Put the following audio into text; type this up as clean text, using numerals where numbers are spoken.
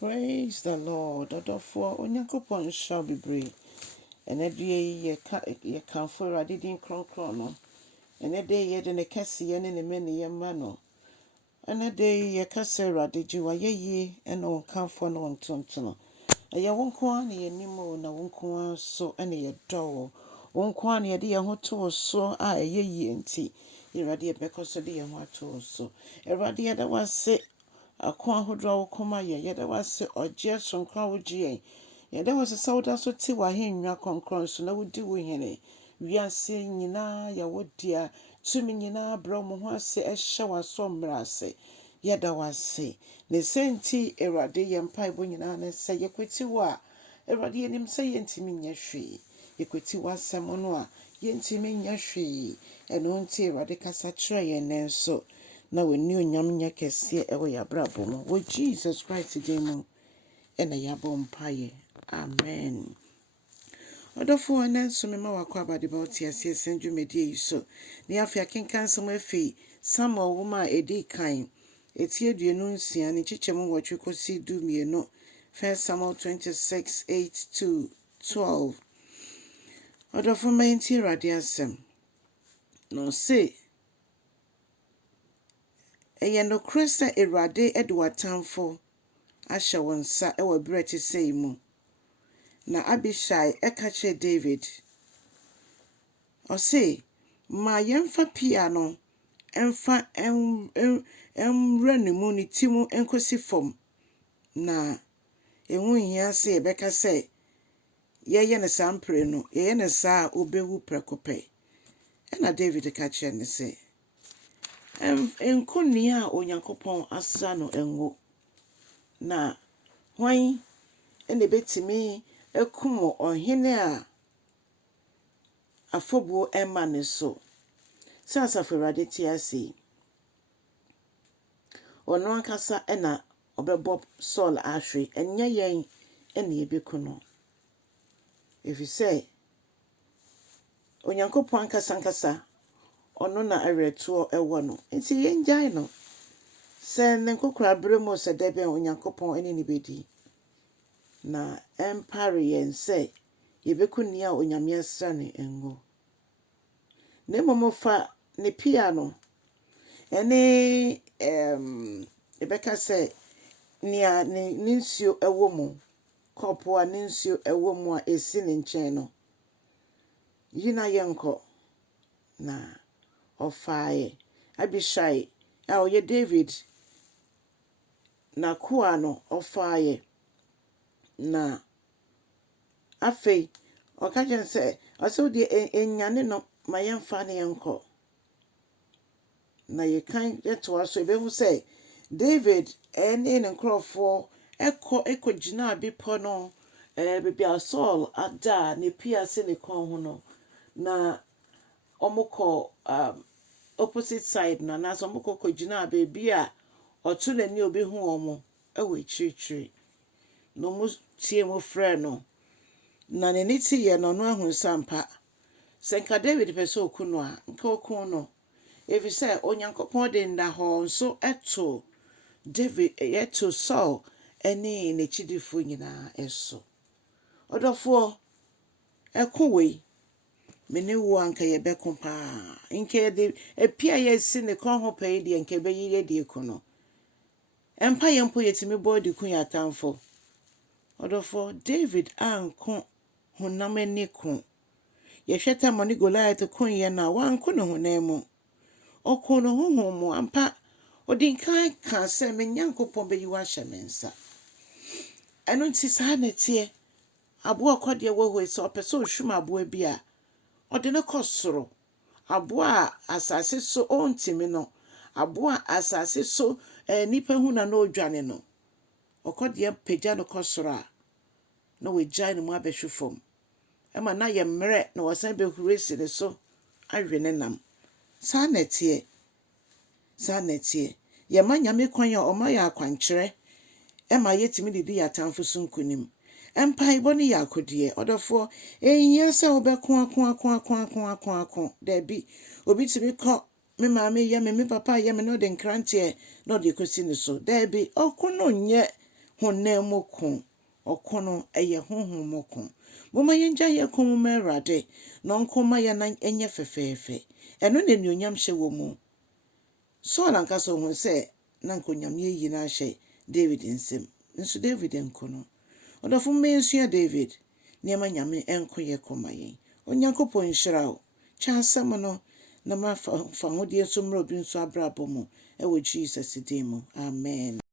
Praise the Lord. Adofo Onyankopon shall be brave. And a day ye can for a didn't crono. And a day ye didn't Kɛseɛ and many a mano. And a day ye Kɛseɛ did you a ye and on camphor no on tontono. A ya won't quan ye nimo na won't quan so any a door. Won't quan ye dear hoto so a ye and tea. Ewurade because of the wato so. Ewurade that was sit. Akwa hodro koma ye da wase ogye sonkra wogye ye da wase sawda so ti wa henwa konkron so na wodi wo hene wiase nyina ya wodia tumi nyina bro mo ho ase ehye waso mrase ye da wase ne senti Ewurade ye mpaibo nyina ne se ye kweti wa Ewurade enim se ye ntimi nya hwe ye kweti wa asem no a ye ntimi nya hwe eno nti Ewurade kasa kire ye nenso na woni onyam nya kɛseɛ ɛwɔ yabrabɔ mu wɔ Jesus Christ din mu ɛna yabɔ mpaeɛ amen. Ɔdɔfo ɛna nso me ma wakɔ abade ba ɔte aseɛ sɛ dwumadie yi so ne afia kenkan nsɛm afi Samuel woma a ɛdi kan ɛti aduonu nsia ne kyekyɛmu wɔtwe kɔsi 12 1 Samuel 26:8-12. Ɔdɔfo ma nti Awurade asɛm na ɔse ɛyɛ nokore sɛ Ewurade de watamfo ahyɛ wo nsa ɛwɔ berɛ te sɛ mu. Na Abishai ɛka kyerɛ David. Ɔse, ma yɛmfa pia no ɛmfa ɛmwura ne mu ne ti mu ɛnkɔsi fam. Na ɛho nhia sɛ yɛbɛka sɛ yɛyɛ ne saa mpere no, yɛyɛ ne saa a obɛwu prɛko pɛ. Ɛna David ka kyerɛ ne sɛ, nkonni a Onyankopɔn asa no enwo na hwan ene betimi ekum ɔhene a afobuo ɛma ne so sasafo Awurade te ase ɔno ankasa ɛna ɔbɛbɔ Saul ahwe ɛnyɛ yɛn ɛne ebeku no efisɛ Onyankopɔn ankasa ono na awereto ɛwɔ no nti yɛngyae no sɛ ne nkokora bere mu sɛ da bɛn Onyankopɔn ɛne ne bedi na ɛmpare yɛn sɛ yɛbɛku ni a Onyame asra ne ngo na mmom fa ne pia no ɛne yɛbɛka sɛ nia ne nsuo ɛwɔ mu kɔpo a ne nsuo ɛwɔ mu a esi ne nkyɛn no yina yɛnkɔ na ɔfaaye Abishai a ɔyɛ David na koa no ɔfaaye na afei ɔka kyerɛ sɛ ɔsɛ de enyane no ma yɛmfa ne yɛnkɔ na yɛkan yɛtoa so ebehu sɛ David ɛne ne nkurɔfoɔ ɛkɔ gyina bepɔ no baabi a Saul ada ne pia se ne kɔn ho no na ɔmokɔ opposite side na so mokɔ gyina baabi a ɔto n'ani obehu ɔmo ɛwɔ akyirikyiri na ɔmo tie mo frɛ no na n'ani ti yɛ no no ahu sampa sɛ nka David pɛ sɛ oku no a nka oku no efisɛ Onyankopɔn de nda hɔ nso ɛto David ɛto Saul ɛne n'akyidifo nyinaa ɛso. Ɔdɔfoɔ ɛko wei mene wo anka yɛbɛko paa nka yɛde apia yɛsi ne kɔn ho pɛi deɛ nka bɛyi yɛde ku no ɛmpa yɛmpo yɛtumi bɔ de ku yɛatamfo. Ɔdɔfoɔ David anko honam ani ko yɛhwɛ tam ne Goliath ko yɛ na wanko ne honam mu ɔko no honhom mu ampa ɔde nkan ka sɛ me Nyankopɔn bɛyi wo ahyɛ me nsa ɛno nti saa na tie aboa kɔdeɛ wɔ hɔ sɛ ɔpɛ sɛ ohwum aboa bi a ɔde ne kɔ soro aboa asase so ontimi no aboa asase so nipa hu na odwane no ɔkɔdeɛ pagya no kɔ soro a na wagyae no mu abɛhwe fam ɛma na yɛ mmerɛ na wɔsan bɛhure si ne so awe ne nam saa na tie yɛma Nyame kwan a ɔma yɛ akwankyerɛ ɛma yɛtumi didi yɛatamfo so nkonim empaibɔ ne yɛ akodeɛ. Ɔdɔfoɔ ehia sɛ wobɛko dabi obi timi kɔ me maame yɛ me papa yɛ me no de nkranteɛ na ɔde kosi ne so dabi ɔko no nyɛ honam mu ko okono eye honhom mu ko moma yenja ye ko mu Ewurade na onkoma ya na enye fefefe eno ne nuonyam hye wo mu so na nka so hu se na nkonyam ye yi na hye David nsem nso David enkono odofo mensua David niema nyame enko ye koma yen onyankopon nhyira o cha asem no na ma fa hodie so mro bi nso abrabo mu ewo Jesus din mu amen.